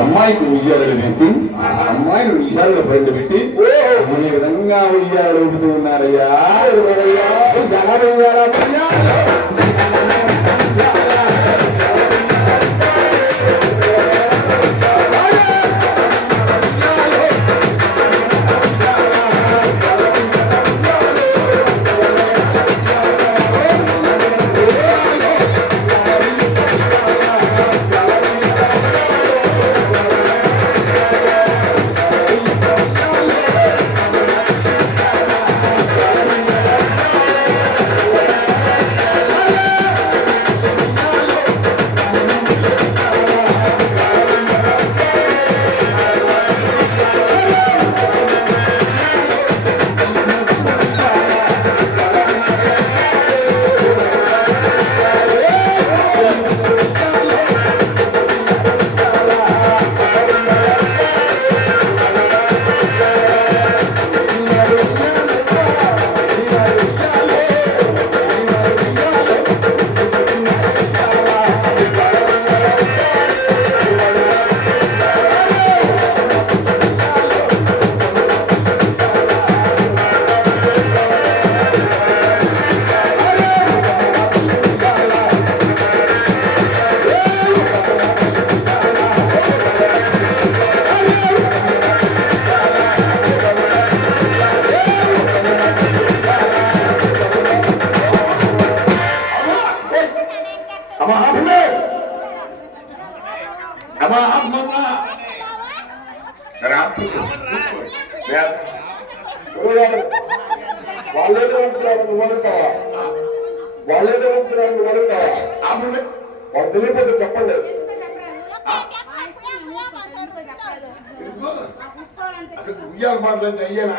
అమ్మాయికి ఉయ్యాలలు వేసి అమ్మాయిని ఉయ్యాలలో బయట పెట్టి ఈ విధంగా ఉయ్యాలు ఊపుతూ ఉన్నారయ్యా. వాళ్ళేదో వదులుతావా అప్పుడు వాళ్ళు తెలియకపోతే చెప్పండి. అసలు ఉయ్యాల మాటలు అంటే అయ్యానా?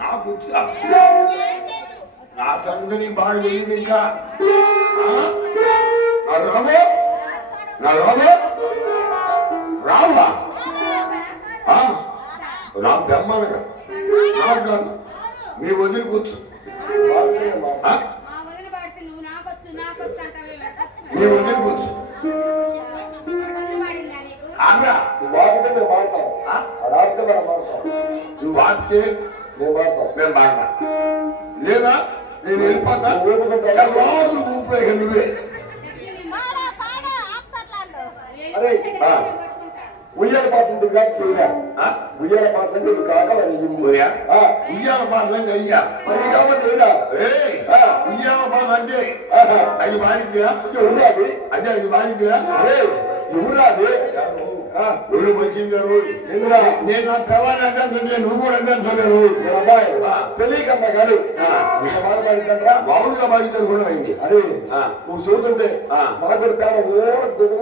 నాకు నా సంగతి బాగా తెలియదు. ఇంకా నా రావా నా బ్రహ్మానుగా నాకు కాదు, మీ వదిలి కూర్చు. మీ వదిలి కూర్చు. నువ్వు వాడితే మేము బాగా లేదా నేను వెళ్ళిపోతా. రోజులు ఊపిరి నువ్వే ఉయ్యాల పాటలు కాక ఉయ్యాల పాటలు కాక ఉయ్యాల పాటలు అయ్యా మరి కాబట్టి ఉయ్యాల పాటలు అంటే అది బాధితురా ఉన్నది. అదే అది బాధితురా ఎవరాది ఒళ్ళు వచ్చింది రోజు. నేను నా పిల్లలు అదంటే నువ్వు కూడా అదంటే రోజు అబ్బాయి తెలియకమ్మా కాదు మామూలుగా బాధితులు కూడా అయింది. అదే నువ్వు చూస్తుంటే మాకు పేద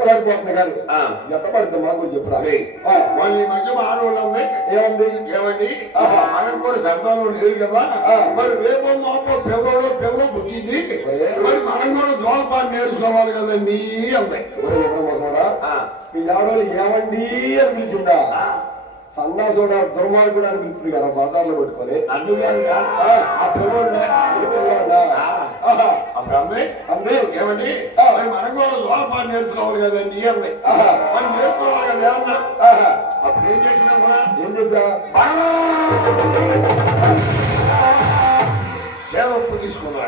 ఓడిపోతుంది కానీ ఎంత పడుతుంది మాకు చెప్పురా. వాళ్ళు ఈ మధ్య ఆడవాళ్ళు ఏమండి మనం కూడా సంతానం లేదు కదా, మరి రేపు మాకు పిల్లలు పుట్టింది, మరి మనం కూడా జోలపాటు నేర్చుకోవాలి కదండి అంటాయి. మీ ఆడవాళ్ళు ఏమండి అని పిలిచిందా? సన్నాసోడ దుర్మార్గుడు అని పిలుస్తుంది కదా బజార్లో పెట్టుకొని. అందుకని ఆ పిల్లలు ఏమండి మరి మనం కూడా జోలపాటు నేర్చుకోవాలి కదండి అన్నాయి. మనం నేర్చుకోవాలి కదా అన్నా. అప్పుడు ఏం చేసినా కూడా ఏం చేసా సేవప్పు తీసుకున్నా.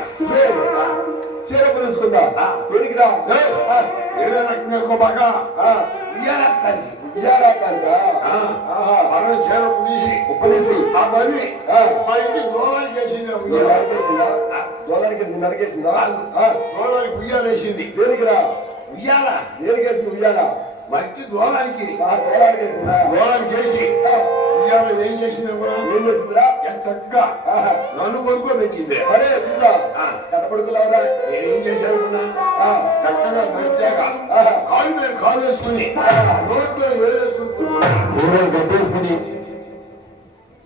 సేవప్పు తీసుకుందా పెరిగిరా ఏదో రకంగా బాగా చేరప్పు తీసి ఉప్పదీసి ఆ పని మా ఇంటి దూరానికి వేసింది. దూరానికి నరికేసిందా? దూరానికి ఉయ్యాలు వేసింది. దేనికిరా ఉయ్యాల? దేనికి వేసింది ఉయ్యాల? మా ఇంటి దూరానికి దూరానికి వేసి ఉయ్యాల ఏం చేసింది? ఏం చేసిందిరా? ఎంత చక్కగా నన్ను పడుకోబెట్టింది. అరే కనపడుతున్నావురా? నేనేం చేశాను? చక్కగా వచ్చాక కాలు మీద కాలు వేసుకుని నోట్లో వేసుకుని గడ్డేసుకుని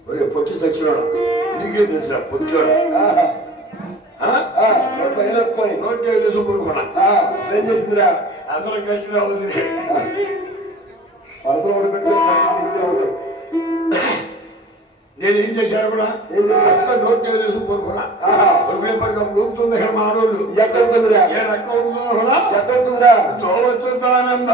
ఒరే పొట్టి సచ్చినాడు నీకే తెలుసా పొచ్చాడు నోట్ వేసుకున్నా. ఏం చేసిందిరా? అందరం కలిసి రావుతుంది మనసులో పెట్టుకో. నేను ఏం చేశాను కూడా ఏం చేస్తా నోట్ చేసి కోరుకున్నా పడినప్పుడు ఊపుతుంది ఇక్కడ మానవులు ఎక్కడ ఉంటుందిరా ఏ రకం ఉంటుందో కూడా ఎక్కడ ఉంటుందిరా దోవచ్చుతానంద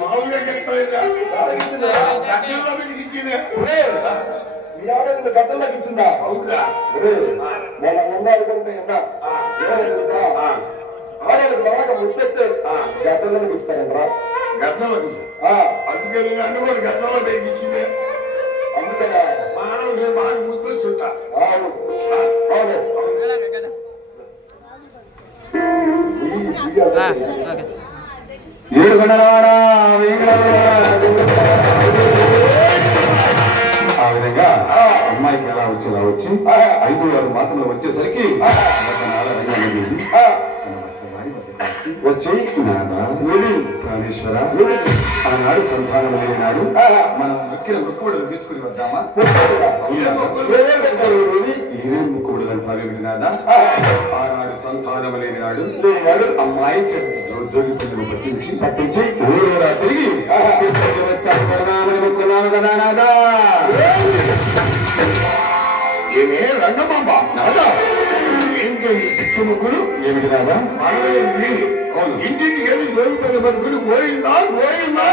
మామూలుగా గట్టల్లోకి ఇచ్చిందా అవునా మన ఉండాలనుకుంటే ఆడలకు బాగా ముచ్చెత్తే గట్టల్లోకి ఇస్తారంట్రా గట్టలోకి అందుకే నేను అన్ని కూడా గట్టలో పెట్టి ఇచ్చింది అందుకనే మానవులు బాగా ముద్దొచ్చుంటా అవును అవును ఆ విధంగా అమ్మాయికి ఎలా వచ్చేలా వచ్చి 5-6 మాసంలో వచ్చేసరికి వచ్చి ప్రాణేశ్వర ఆనాడు సంతానం లేనాడు మనం మొక్కిన మొక్కుబడులు తీసుకుని వద్దామా ఏమేం మొక్కుబడులు అంటారు నాదా ఆనాడు సంతానం లేనాడు అమ్మాయి జోగి పిల్లలు పట్టించి ఊరుగా తిరిగి మొక్కున్నాను కదా నాదా ఏమే రంగమాంబ నాదా ముగ్గులు ఏమిటి నాదా ఇంటింటికి వెళ్ళి జోగి పల్లి ముగ్గులు పోయిందా పోయిందా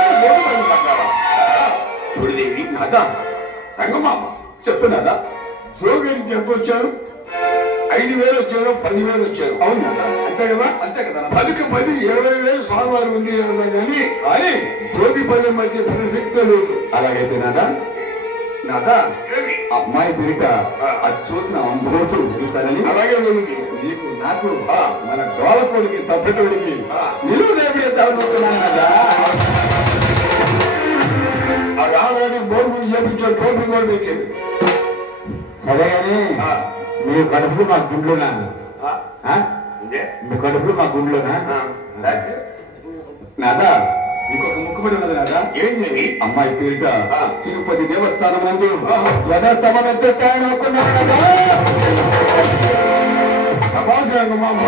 చూడదేవి నాదా రంగమాంబ చెప్పు నాదా జోగికి ఎంత వచ్చారు 5,000 వచ్చారు 10,000 వచ్చారు అవును అంతే కదా 10కి 10 20,000 స్వామివారు ఉంది కదా కానీ జోగిపల్లి మధ్య ప్రసక్తి లేదు అలాగైతే నాదా అమ్మాయి పెరిక అది చూసిన అంబోతులు తిరుగుతానని అలాగే ఉంది నీకు నాకు మన డోలకోడికి తప్పటోడికి నిలువు దేవుడే తగ్గుతున్నాను కదా ఆ రాగానే బోర్డు చేపించే టోపీ కూడా పెట్టేది సరే కానీ మీ కడుపులు మా గుండ్లోనా మీ కడుపులు మా గుండ్లోనా నాదా ఇంకొక ముక్కుబడి ఉన్నది నాదా ఏం చేయి అమ్మాయి పేరిట తిరుపతి దేవస్థానం నందు ధ్వజస్తంభం ఎత్తేస్తానని అనుకున్నాను కదా సభాష్ రంగమాంబ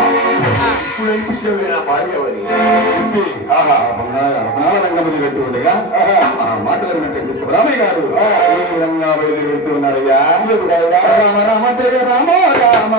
ఇప్పుడు అనిపించవే నా భార్య అని చెప్పి రమణాల రంగమని పెట్టి ఉండగా ఆ మాటలు విన్నట్టు శివరామయ్య గారు ఈ విధంగా బయలుదేరి వెళ్తూ ఉన్నారయ్యా రామ రామ జయ రామ రామ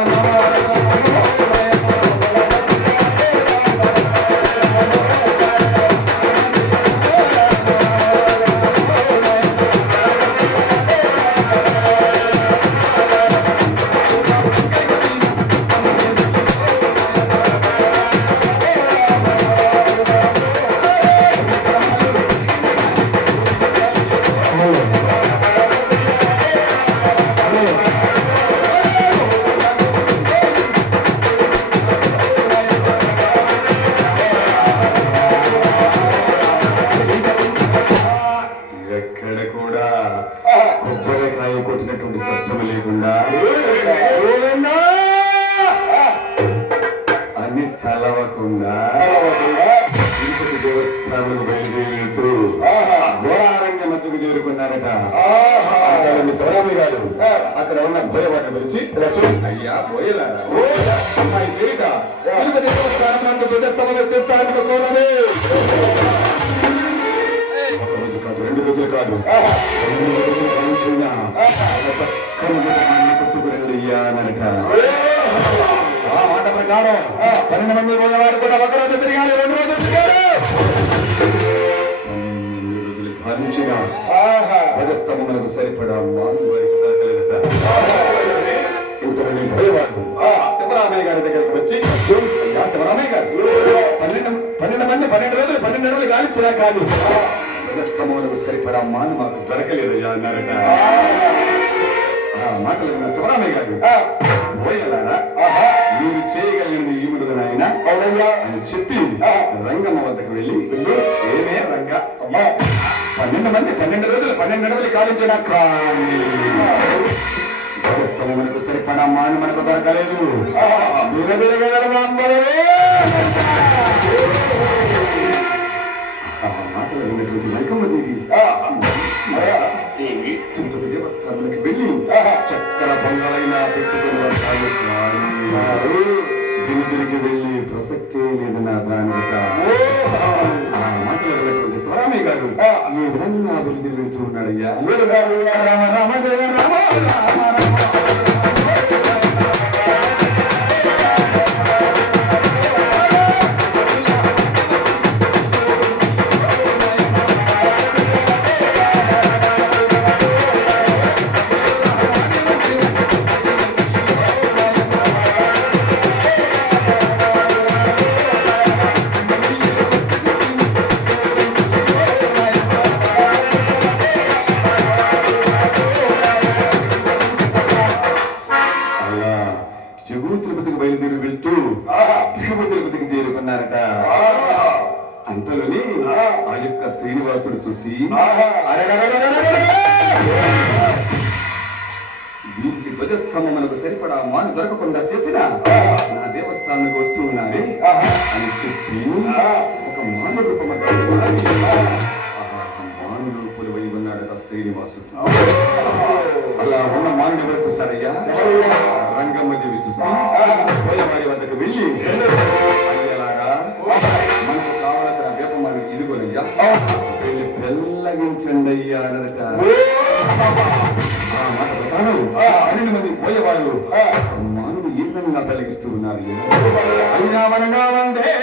శివరామయ్య గారు అక్కడ ఉన్న బోయవాడిని పిలిచి అయ్యా బోయలారా అమ్మాయి పేరిట తిరుపతి దేవస్థానం నందు ధ్వజస్తంభం ఎత్తిస్తానికి కోరని ఒక రోజు కాదు 2 రోజులు కాదు 2 రోజులు కాల్చిన చక్కని కొట్టుకురండి అయ్యా అనట ఆ మాట ప్రకారం 12 మంది బోయవారు కూడా ఒక రోజు తిరిగారు 2 రోజులు తిరిగారు ధ్వజస్తంభములకు సరిపడా మాను వారికి దొరకలేదట ఇంతలోని భయవాడు శివరామయ్య గారి దగ్గరికి వచ్చి అయ్యా శివరామయ్య గారు 12 మంది 12 రోజులు 12 అడుగులు గాలిచ్చినా కాదు ధ్వజస్తంభములకు సరిపడా మాను మాకు దొరకలేదయ్యా అన్నారట ఆ మాటలు విన్న శివరామయ్య గారు బోయలారా మీరు చేయగలిగినది ఏమిటది నాయన అవునయ్యా అని చెప్పి రంగమ్మ వద్దకు వెళ్ళి ఏమే రంగ అమ్మా 12 మంది 12 రోజులు 12 అడుగులు కాలించిన కానీ ధ్వజస్తంభములకు సరిపడా మాను మనకు దొరకలేదు మాటలు విన్నటువంటి రంగమ్మ దేవి తిరుపతి దేవస్థానానికి వెళ్ళి చక్కెర పొంగలైన పెట్టుకుని తిరిగి వెళ్ళి ప్రసక్తే లేదు నా దానిట ఆ మాటలు విన్నటువంటి శివరామయ్య గారు ఈ విధంగా వెళ్ళి వెళ్తూ ఉన్నాడయ్యా రామ రామ జయ రామ రామ తిరుపతికి చేరుకున్నారట అంతలోని ఆ యొక్క శ్రీనివాసుడు చూసి వీరికి ధ్వజస్తంభములకు సరిపడా మాను దొరకకుండా చేసిన నా దేవస్థానానికి వస్తూ ఉన్నారే అని చెప్పి ఒక మాను రూపము మానుడు కొలువై ఉన్నాడట శ్రీనివాసుడు అలా ఉన్న మానుడు ఎవరు చూస్తారయ్యా రంగమ్మ దేవి చూసి వారి వద్దకు వెళ్ళి అయ్యలారా మనకు కావలసిన వేపమాను ఇదిగోనయ్యా వెళ్ళి పెళ్ళగించండి అయ్యా అన్నదట ఆ మాట ప్రకారం 12 మంది పోయేవారు మానుడు ఈ విధంగా పెళ్ళగిస్తూ ఉన్నారు అయ్యా మనగా వందే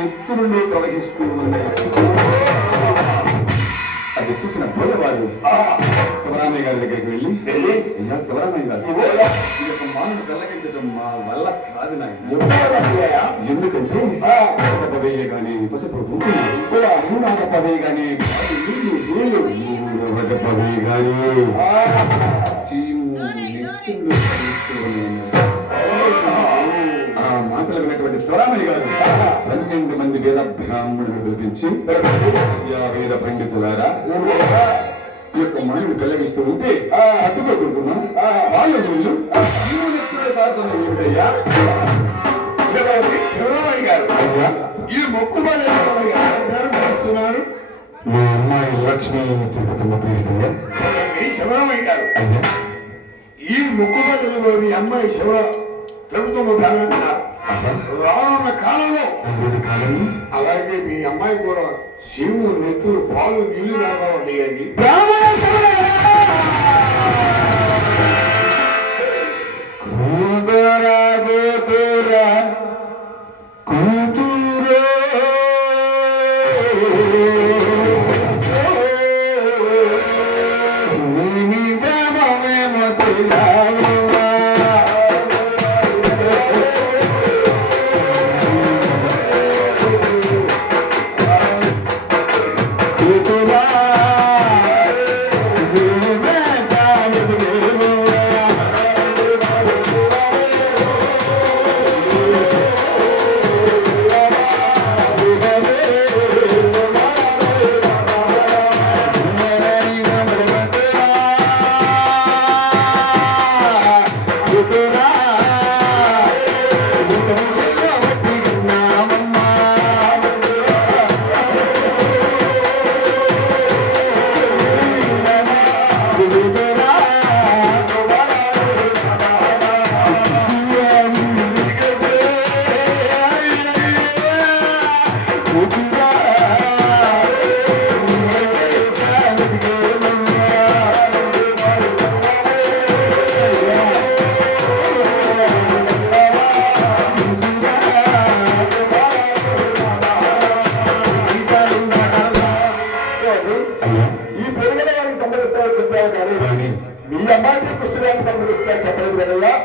నెత్తురులో ప్రవహిస్తూ ఉన్నాయి. అది చూసిన పోయేవారు శివరామయ్య గారి దగ్గరికి వెళ్ళి అయ్యా శివరామయ్య గారు ఈ యొక్క మానను కలగించడం మా వల్ల కాదు నాకు. ఎందుకంటే వేయగానే పచ్చపోతుంది వేయగానే వేయగానే మాటలు విన్నటువంటి శివరామయ్య గారు 12 మంది వేద బ్రాహ్మణులను పిలిపించి వేద పండితులారా ఈ యొక్క మానవుడు పెళ్ళగిస్తూ ఉంటే అతుకోకుండా వాళ్ళు ఏమిటయ్యా అయ్యా ఈ మొక్కుబడి పేరు పిలుస్తున్నారు. మా అమ్మాయి లక్ష్మి తిరుపతమ్మ పేరు శివరామయ్య గారు. అయ్యా ఈ మొక్కుబడిలో మీ అమ్మాయి శివ ప్రభుత్వం ప్రారంభించారు. రానున్న కాలంలో అలాగే మీ అమ్మాయి కూడా శివుడు నెత్తులు పాలు నీళ్లు రాగా ఉంటాయండి.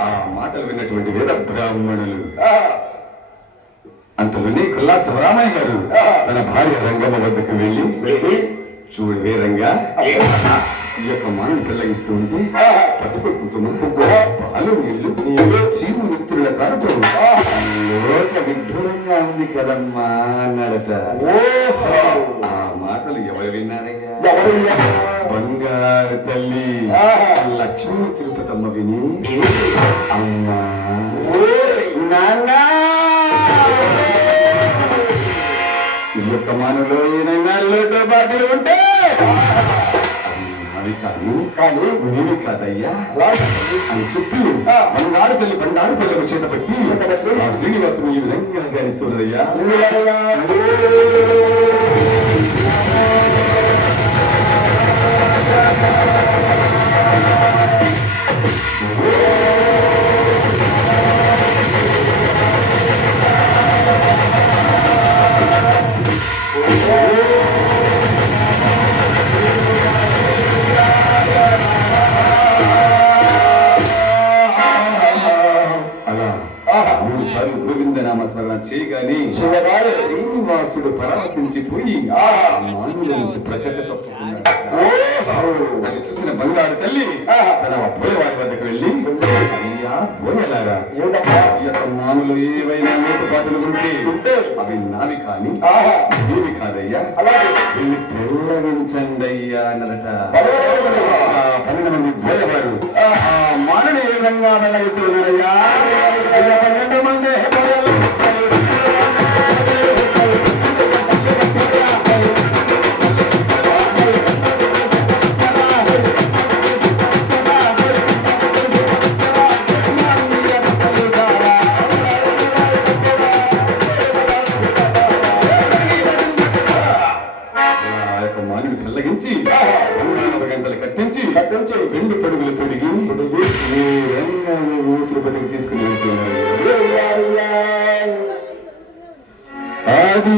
ఆ మాటలు విన్నటువంటి వేద బ్రాహ్మణులు అంతలోనే కొల్లా శివరామయ్య గారు తన భార్య రంగమ్మ వద్దకు వెళ్ళి చూడు వేరంగా ఈ యొక్క మానవుని పెళ్ళగిస్తూ ఉంటే పసుపు కుంకుమ పాలు నీళ్లు చీము మిత్రుల కడుపు లోక విడ్డూరంగా ఉంది కదమ్మా అన్నాడట. ఆ మాటలు ఎవరు విన్నారయ్యా? బంగారు తల్లి లక్ష్మీ తిరుపతమ్మ విని అమ్మా నాన్నా ఈ యొక్క మానవులో ఏదైనా లోటు బాధలు ఉంటే అవి కానీ నేనే కాదయ్యా అని చెప్పి బంగారు తల్లి బంగారు పిల్లలకు చేతపట్టి ఆ శ్రీనివాసుని ఈ విధంగా ధ్యానిస్తున్నదయ్యా. గోవిందనామస్మరణ చేయగానే శ్రీనివాసుడు పరామర్శించిపోయి మానవుల నుంచి ప్రకట తప్పుకున్నాడు. అది చూసిన బంగారు తల్లి తన బోయవాడి వద్దకు వెళ్ళి అయ్యా బోయలారా ఈ యొక్క మానులు ఏవైనా లోటుపాటులు ఉంటే అవి నావి కానీ నీవి కాదయ్యా వెళ్ళి పెళ్ళగించండి అయ్యా అన్నదట. 12 మంది బోయవాడు మానవులు ఏ విధంగా వెళ్ళగిస్తున్నారయ్యా? 12 మంది కట్టించి 2 తొడుగులు తొడిగి తిరుపతికి తీసుకుని వెళ్తున్నారు. అది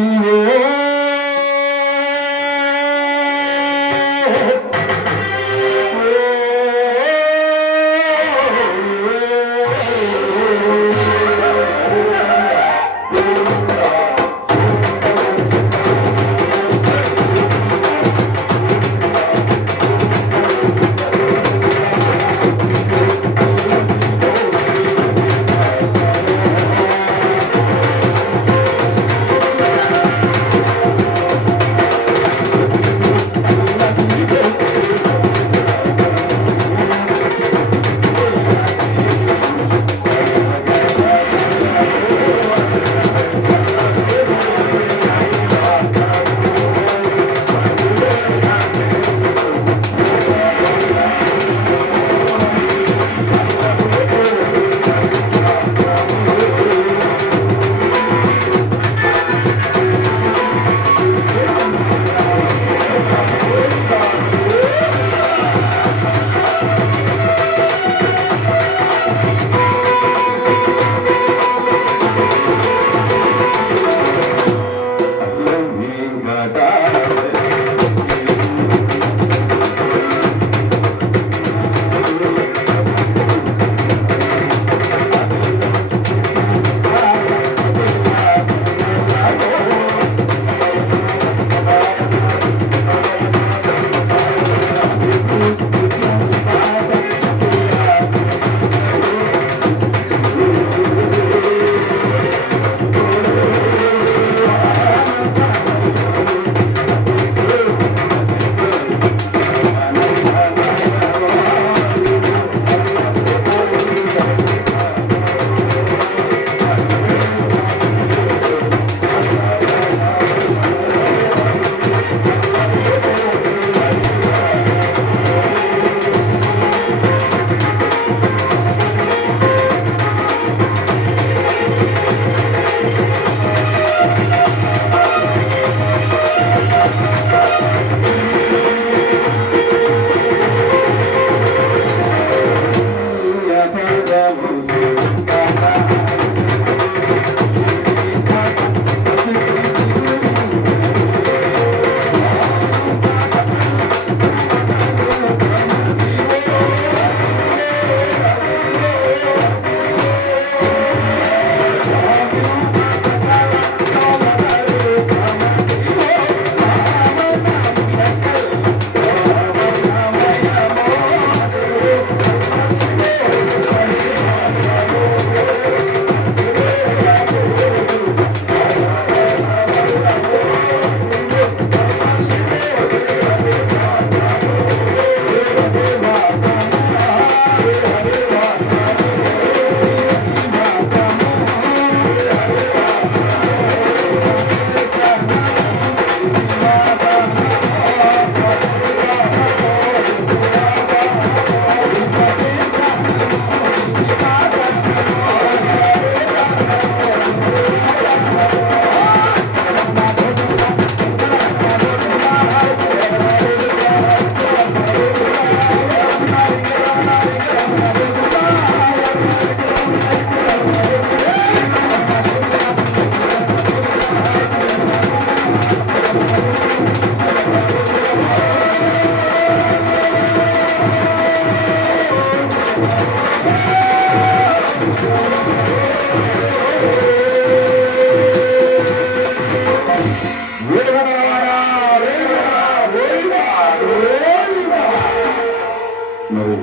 మరి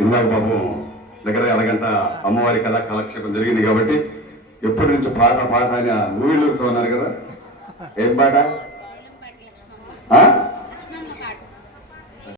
ఇందాక బాబు దగ్గర అరగంట అమ్మవారి కథ కాలక్షేపం జరిగింది కాబట్టి ఎప్పటి నుంచి పాట పాట అని ఊళ్ళుతో ఉన్నారు కదా. ఏం పాట?